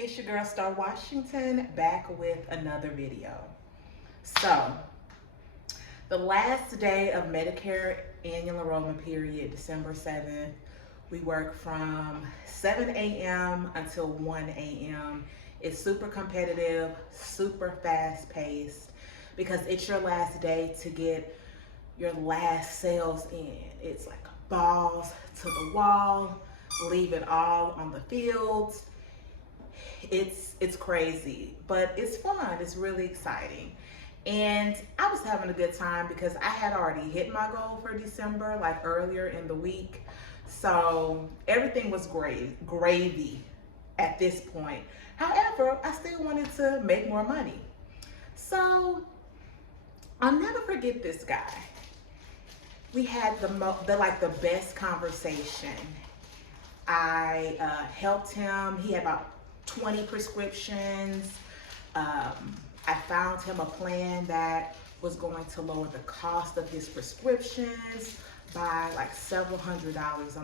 It's your girl Star Washington back with another video. So, the last day of Medicare annual enrollment period, December 7th, we work from 7 a.m. until 1 a.m. It's super competitive, super fast paced because it's your last day to get your last sales in. It's like balls to the wall, leave it all on the fields. It's crazy, but it's fun. It's really exciting. And I was having a good time because I had already hit my goal for December, like earlier in the week. So everything was great, gravy at this point. However, I still wanted to make more money. So I'll never forget this guy. We had the best conversation. I helped him. He had about 20 prescriptions. I found him a plan that was going to lower the cost of his prescriptions by like several $100s a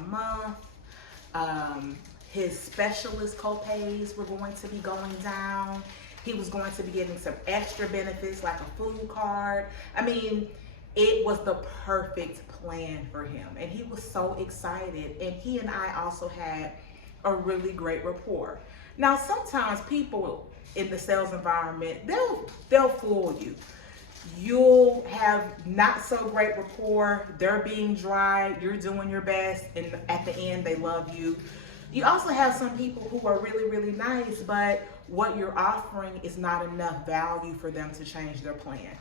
month. His specialist copays were going to be going down. He was going to be getting some extra benefits like a food card. I mean, it was the perfect plan for him, and he was so excited. And he and I also had a really great rapport. Now, sometimes people in the sales environment, they'll fool you. You'll have not so great rapport. They're being dry. You're doing your best, and at the end, they love you. You also have some people who are really, really nice, but what you're offering is not enough value for them to change their plan.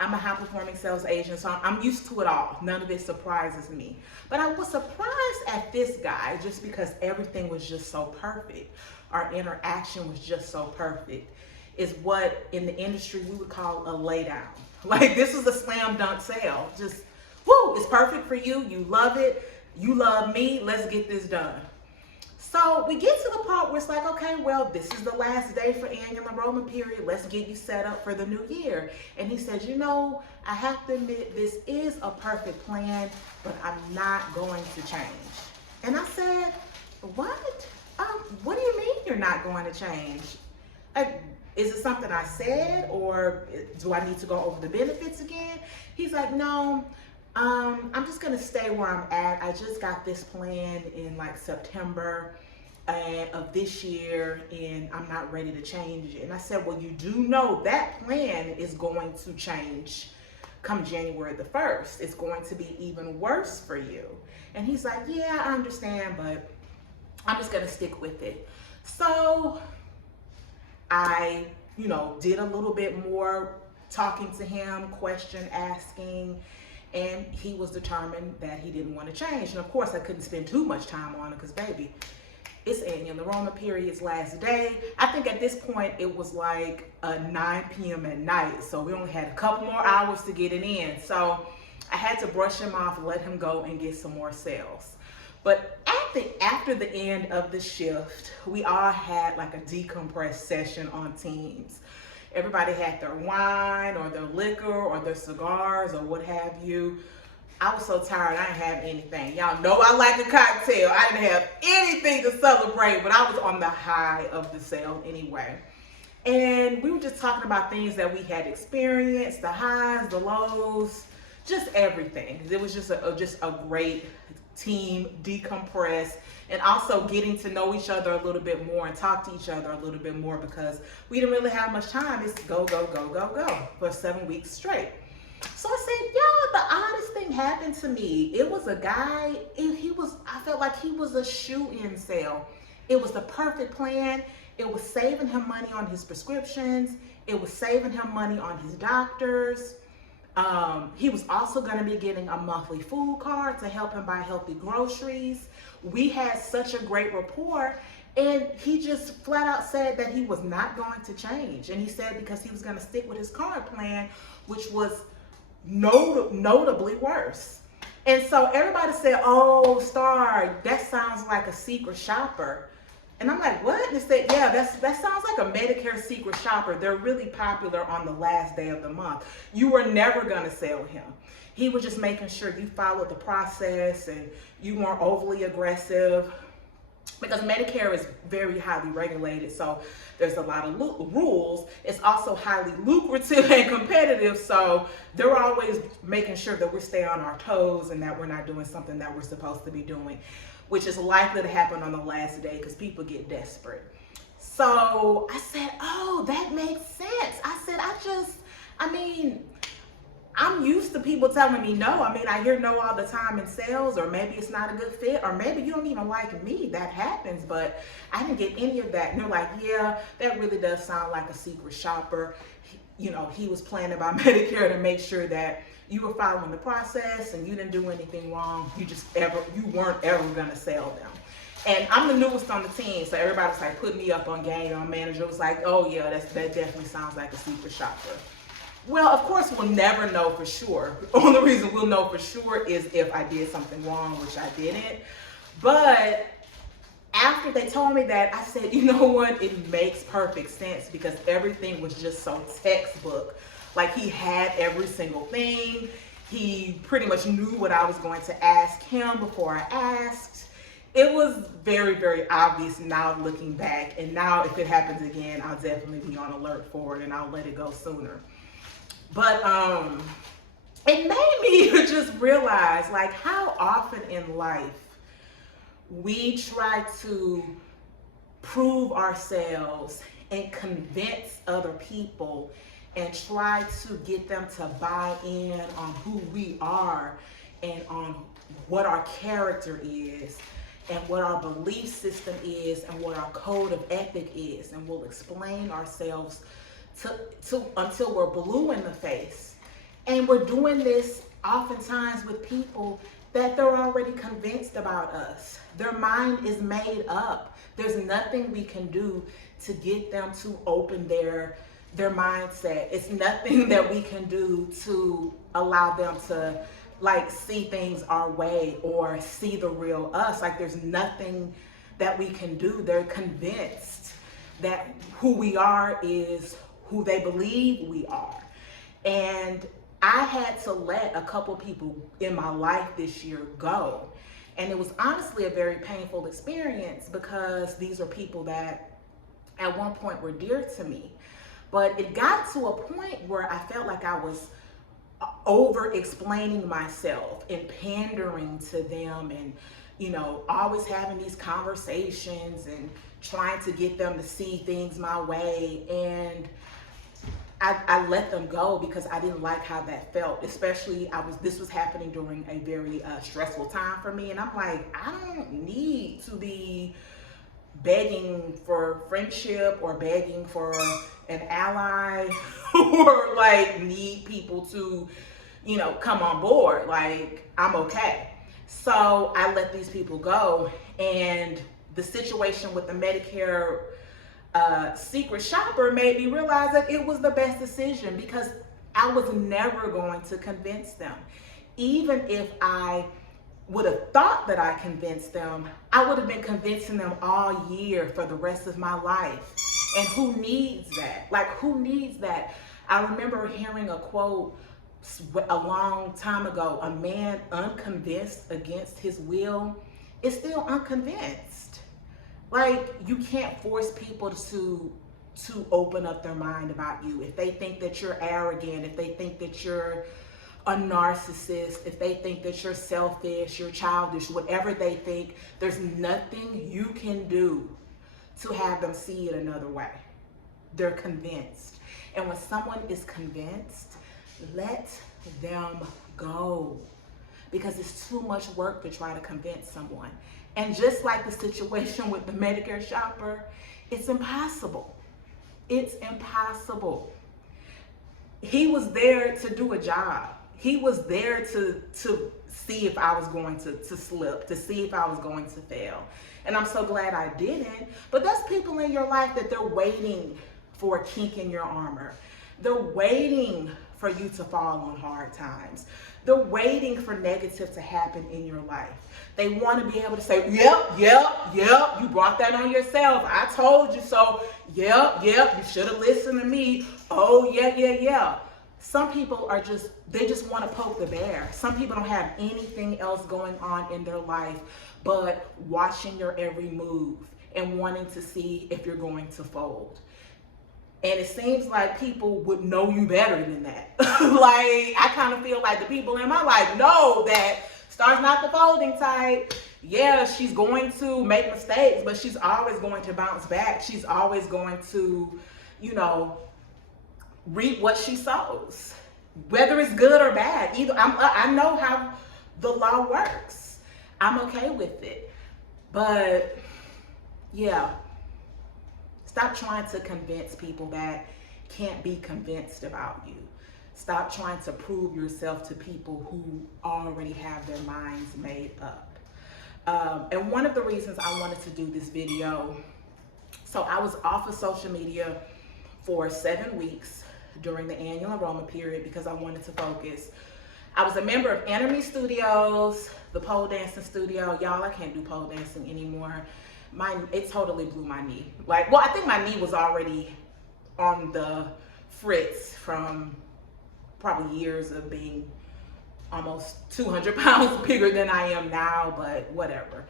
I'm a high-performing sales agent, so I'm used to it all. None of it surprises me. But I was surprised at this guy just because everything was just so perfect. Our interaction was just so perfect. It's what in the industry we would call a laydown. Like, this was a slam dunk sale. Just, woo, it's perfect for you. You love it. You love me. Let's get this done. So we get to the part where it's like, okay, well, this is the last day for annual enrollment period. Let's get you set up for the new year. And he said, you know, I have to admit, this is a perfect plan, but I'm not going to change. And I said, what? What do you mean you're not going to change? Is it something I said, or do I need to go over the benefits again? He's like, no. I'm just gonna stay where I'm at. I just got this plan in like September of this year, and I'm not ready to change it. And I said, well, you do know that plan is going to change come January the 1st. It's going to be even worse for you. And he's like, yeah, I understand, but I'm just gonna stick with it. So I, did a litit bit more talking to him, question asking, and he was determined that he didn't want to change. And of course, I couldn't spend too much time on it because, baby, it's annual enrollment period's last day. I think at this point it was like 9 p.m. at night, so we only had a couple more hours to get it in. So I had to brush him off, let him go and get some more sales. But after the end of the shift, we all had like a decompress session on Teams. Everybody had their wine or their liquor or their cigars or what have you. I was so tired, I didn't have anything. Y'all know I like a cocktail. I didn't have anything to celebrate, but I was on the high of the sale anyway. And we were just talking about things that we had experienced, the highs, the lows, just everything. It was just a great team decompress, and also getting to know each other a little bit more and talk to each other a little bit more because we didn't really have much time. It's go, go, go, go, go for 7 weeks straight. So I said, yo, the oddest thing happened to me. It was a guy, I felt like he was a shoe-in sale. It was the perfect plan. It was saving him money on his prescriptions. It was saving him money on his doctors. He was also going to be getting a monthly food card to help him buy healthy groceries. We had such a great rapport, and he just flat out said that he was not going to change. And he said because he was going to stick with his current plan, which was notably worse. And so everybody said, oh, Star, that sounds like a secret shopper. And I'm like, what? And they said, yeah, that sounds like a Medicare secret shopper. They're really popular on the last day of the month. You were never going to sell him. He was just making sure you followed the process and you weren't overly aggressive. because Medicare is very highly regulated, so there's a lot of rules. It's also highly lucrative and competitive, so they're always making sure that we stay on our toes and that we're not doing something that we're supposed to be doing, which is likely to happen on the last day because people get desperate. So I said, oh, that makes sense. I said, I'm used to people telling me no. I mean, I hear no all the time in sales, or maybe it's not a good fit, or maybe you don't even like me. That happens, but I didn't get any of that. And they're like, yeah, that really does sound like a secret shopper. He was planning by Medicare to make sure that you were following the process and you didn't do anything wrong. You weren't ever gonna sell them. And I'm the newest on the team, so everybody was like putting me up on game. Our manager was like, oh yeah, that definitely sounds like a secret shopper. Well, of course, we'll never know for sure. The only reason we'll know for sure is if I did something wrong, which I didn't. But after they told me that, I said, you know what? It makes perfect sense because everything was just so textbook. Like, he had every single thing. He pretty much knew what I was going to ask him before I asked. It was very, very obvious now looking back. And now if it happens again, I'll definitely be on alert for it and I'll let it go sooner. But it made me just realize, like, how often in life we try to prove ourselves and convince other people and try to get them to buy in on who we are and on what our character is and what our belief system is and what our code of ethic is. And we'll explain ourselves until we're blue in the face. And we're doing this oftentimes with people that they're already convinced about us. Their mind is made up. There's nothing we can do to get them to open their mindset. It's nothing that we can do to allow them to see things our way or see the real us. Like, there's nothing that we can do. They're convinced that who we are is who they believe we are. And I had to let a couple people in my life this year go. And it was honestly a very painful experience because these are people that at one point were dear to me. But it got to a point where I felt like I was over explaining myself and pandering to them and, always having these conversations and trying to get them to see things my way. And I let them go because I didn't like how that felt, especially this was happening during a very stressful time for me. And I'm like, I don't need to be begging for friendship or begging for an ally or need people to, come on board. Like, I'm okay. So I let these people go. And the situation with the Medicare secret shopper made me realize that it was the best decision because I was never going to convince them. Even if I would have thought that I convinced them, I would have been convincing them all year for the rest of my life. And who needs that? Who needs that? I remember hearing a quote a long time ago: a man unconvinced against his will is still unconvinced. You can't force people to open up their mind about you. If they think that you're arrogant, if they think that you're a narcissist, if they think that you're selfish, you're childish, whatever they think, there's nothing you can do to have them see it another way. They're convinced. And when someone is convinced, let them go. Because it's too much work to try to convince someone. And just like the situation with the Medicare shopper, it's impossible. It's impossible. He was there to do a job. He was there to see if I was going to slip, to see if I was going to fail. And I'm so glad I didn't. But there's people in your life that they're waiting for a kink in your armor. They're waiting for you to fall on hard times. They're waiting for negative to happen in your life. They want to be able to say, yep, you brought that on yourself. I told you so. Yep, you should have listened to me. Oh, yeah. Some people are just, they just want to poke the bear. Some people don't have anything else going on in their life but watching your every move and wanting to see if you're going to fold. And it seems like people would know you better than that. Like, I kind of feel like the people in my life know that Star's not the folding type. Yeah, she's going to make mistakes, but she's always going to bounce back. She's always going to, you know, reap what she sows, whether it's good or bad. Either I know how the law works. I'm okay with it. But yeah, stop trying to convince people that can't be convinced about you. Stop trying to prove yourself to people who already have their minds made up. And one of the reasons I wanted to do this video, so I was off of social media for 7 weeks during the annual enrollment period because I wanted to focus. I was a member of Enemy Studios, the pole dancing studio. Y'all, I can't do pole dancing anymore. It totally blew my knee. Like, well, I think my knee was already on the fritz from probably years of being almost 200 pounds bigger than I am now, but whatever.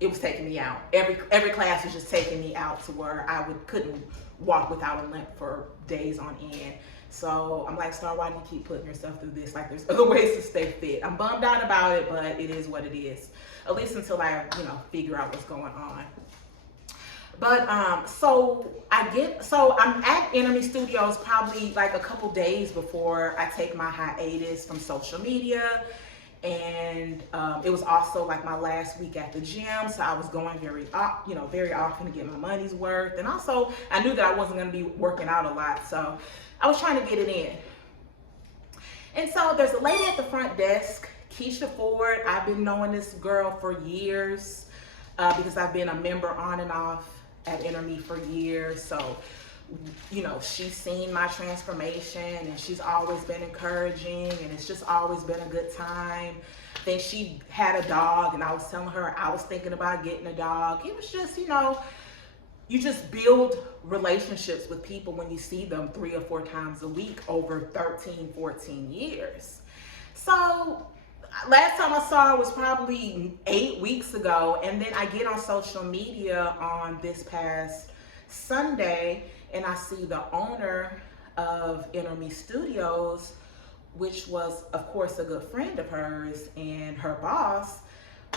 It was taking me out. Every class was just taking me out to where I couldn't walk without a limp for days on end. So I'm like, Star, why do you keep putting yourself through this? Like, there's other ways to stay fit. I'm bummed out about it, but it is what it is. At least until I, figure out what's going on. But so I'm at Enemy Studios probably like a couple days before I take my hiatus from social media. And it was also like my last week at the gym, so I was going very often to get my money's worth. And also, I knew that I wasn't going to be working out a lot, so I was trying to get it in. And so there's a lady at the front desk, Keisha Ford. I've been knowing this girl for years because I've been a member on and off at Enemy for years. So, she's seen my transformation and she's always been encouraging, and it's just always been a good time. Then she had a dog and I was telling her I was thinking about getting a dog. It was just, you just build relationships with people when you see them 3 or 4 times a week over 13, 14 years. So last time I saw her was probably 8 weeks ago, and then I get on social media on this past Sunday and I see the owner of Enemy Studios, which was of course a good friend of hers, and her boss.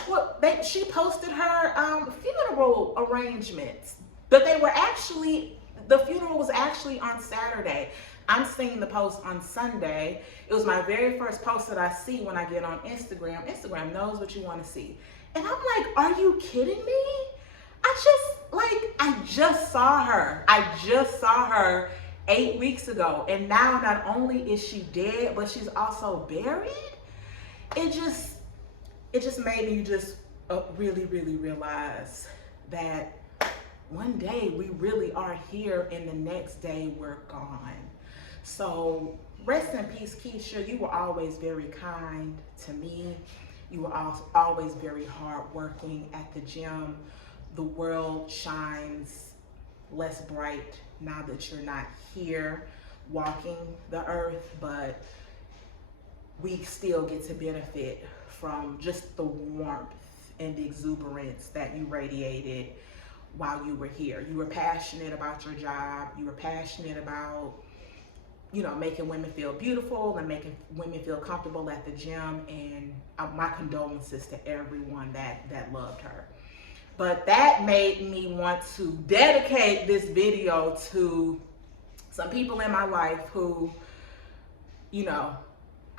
Well, she posted her funeral arrangements, but the funeral was actually on Saturday. I'm seeing the post on Sunday. It was my very first post that I see when I get on Instagram. Instagram knows what you want to see. And I'm like, are you kidding me? I just saw her. I just saw her 8 weeks ago. And now not only is she dead, but she's also buried. It just made me just really, really realize that one day we really are here and the next day we're gone. So rest in peace, Keisha. You were always very kind to me. You were always very hardworking at the gym. The world shines less bright now that you're not here walking the earth, but we still get to benefit from just the warmth and the exuberance that you radiated while you were here. You were passionate about your job. You were passionate about, making women feel beautiful and making women feel comfortable at the gym. And my condolences to everyone that loved her. But that made me want to dedicate this video to some people in my life who,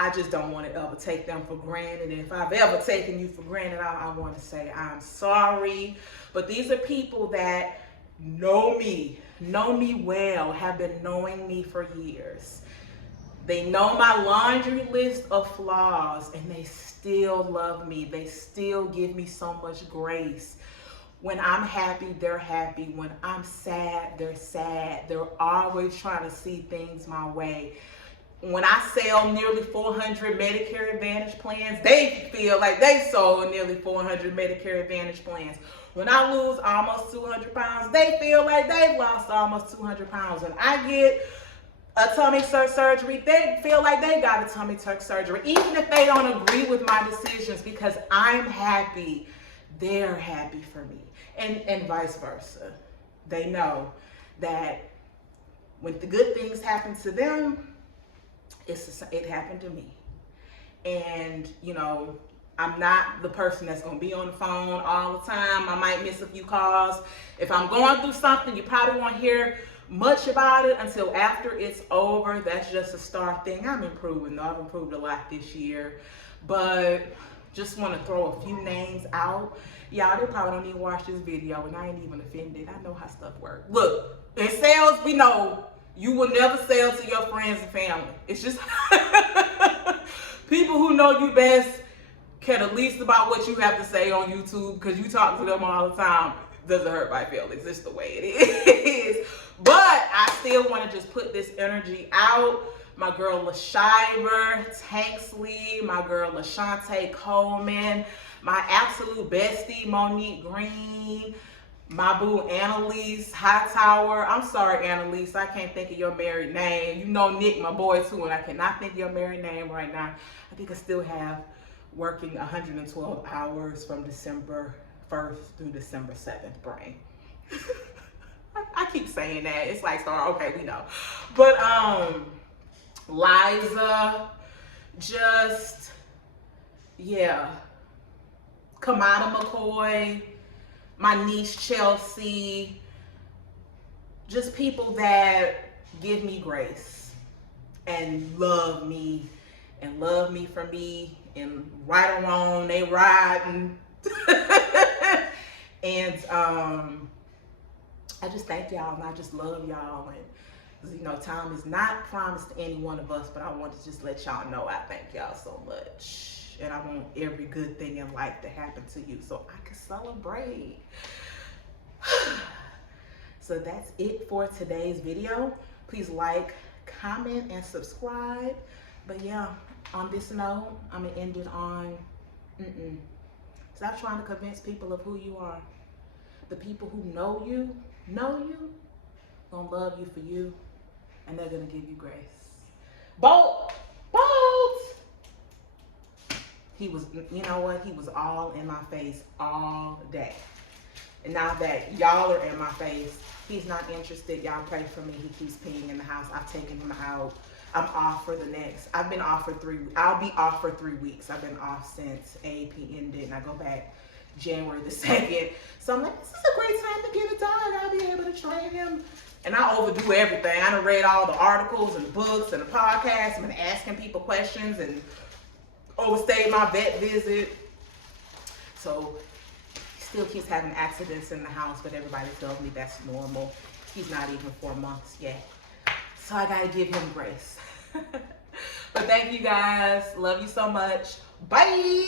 I just don't want to ever take them for granted. And if I've ever taken you for granted, I want to say I'm sorry. But these are people that know me well, have been knowing me for years. They know my laundry list of flaws, and they still love me. They still give me so much grace. When I'm happy, they're happy. When I'm sad, they're sad. They're always trying to see things my way. When I sell nearly 400 Medicare Advantage plans, they feel like they sold nearly 400 Medicare Advantage plans. When I lose almost 200 pounds, they feel like they've lost almost 200 pounds. When I get a tummy tuck surgery. They feel like they got a tummy tuck surgery, even if they don't agree with my decisions, because I'm happy, they're happy for me, and vice versa. They know that when the good things happen to them, it happened to me. And you know, I'm not the person that's gonna be on the phone all the time. I might miss a few calls. If I'm going through something, you probably won't hear much about it until after it's over. That's just a start thing. I'm improving though. I've improved a lot this year. But just want to throw a few names out. Y'all, they probably don't even watch this video, and I ain't even offended. I know how stuff works. Look, in sales, we know you will never sell to your friends and family. It's just people who know you best care the least about what you have to say on YouTube, because you talk to them all the time. Doesn't hurt my feelings. It's the way it is. But I still want to just put this energy out. My girl LaShiver Tanksley, my girl LaShante Coleman, my absolute bestie Monique Green, my boo Annalise Hightower. I'm sorry, Annalise, I can't think of your married name. You know Nick, my boy, too, and I cannot think of your married name right now. I think I still have working 112 hours from December 1st through December 7th brain. I keep saying that. It's like, sorry, okay, we know. But Liza, just, yeah. Kamada McCoy, my niece Chelsea, just people that give me grace and love me for me, and right or wrong, they riding. And I just thank y'all, and I just love y'all. And you know, time is not promised to any one of us, but I want to just let y'all know I thank y'all so much, and I want every good thing in life to happen to you so I can celebrate. So that's it for today's video. Please like, comment, and subscribe. But yeah, on this note, I'm gonna end it on stop trying to convince people of who you are. The people who know you, gonna love you for you, and they're gonna give you grace. Bolt! He was, you know what? He was all in my face all day. And now that y'all are in my face, he's not interested. Y'all pray for me. He keeps peeing in the house. I've taken him out. I'm off for the next, I've been off for 3 weeks. I'll be off for 3 weeks. I've been off since AAP ended, and I go back January the 2nd. So I'm like, this is a great time to get a dog. I'll be able to train him. And I overdo everything. I done read all the articles and the books and the podcasts. I've been asking people questions and overstayed my vet visit. So he still keeps having accidents in the house, but everybody tells me that's normal. He's not even 4 months yet. So I gotta give him grace. But thank you guys. Love you so much. Bye.